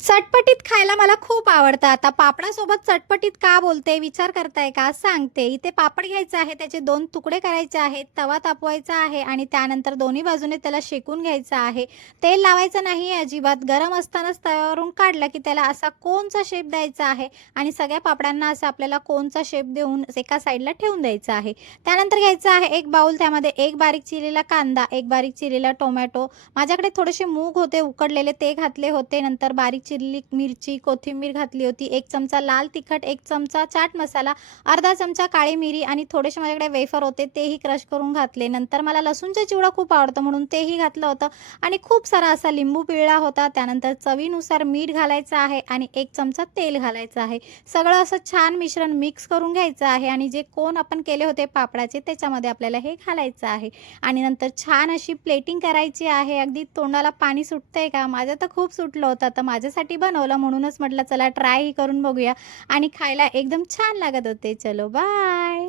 चटपटीत खायला मला खूप आवडतं. आता पापडासोबत चटपटीत का बोलते विचार करताय का? सांगते. इथे पापड घ्यायचा आहे, त्याचे 2 तुकडे करायचे आहेत, तवा तापवायचा आहे आणि त्यानंतर दोन्ही बाजूने त्याला शेकून घ्यायचं आहे. तेल लावायचं नाही अजिबात. गरम असतानाच तव्यावरून काढला की त्याला असा कोनचा शेप द्यायचा आहे आणि सगळ्या पापडांना असा आपल्याला कोनचा शेप देऊन एका साईडला ठेवून द्यायचं आहे. त्यानंतर घ्यायचं आहे एक बाउल, त्यामध्ये एक बारीक चिरलेला कांदा, एक बारीक चिरलेला टोमॅटो, माझ्याकडे थोडेसे मूग होते उकडलेले ते घातले होते. नंतर बारीक चिरलेली मिरची, कोथिंबीर घातली होती. 1 चमचा लाल तिखट, 1 चमचा चाट मसाला, अर्धा चमचा काळी मिरी आणि थोडेसे माझ्याकडे वेफर होते तेही क्रश करून घातले. नंतर मला लसूणचा चिवडा खूप आवडतो म्हणून तेही घातलं होतं आणि खूप सारा असा लिंबू पिळला होता. त्यानंतर चवीनुसार मीठ घालायचं आहे आणि 1 चमचा तेल घालायचं आहे. सगळं असं छान मिश्रण मिक्स करून घ्यायचं आहे आणि जे कोन आपण केले होते पापडाचे त्याच्यामध्ये आपल्याला हे घालायचं आहे आणि नंतर छान अशी प्लेटिंग करायची आहे. अगदी तोंडाला पाणी सुटतंय का? माझं तर खूप सुटलं होतं. तर माझ्यासाठी बनवलं म्हणूनच म्हटलं चला ट्रायही करून बघूया आणि खायला एकदम छान लागत होते. चलो बाय.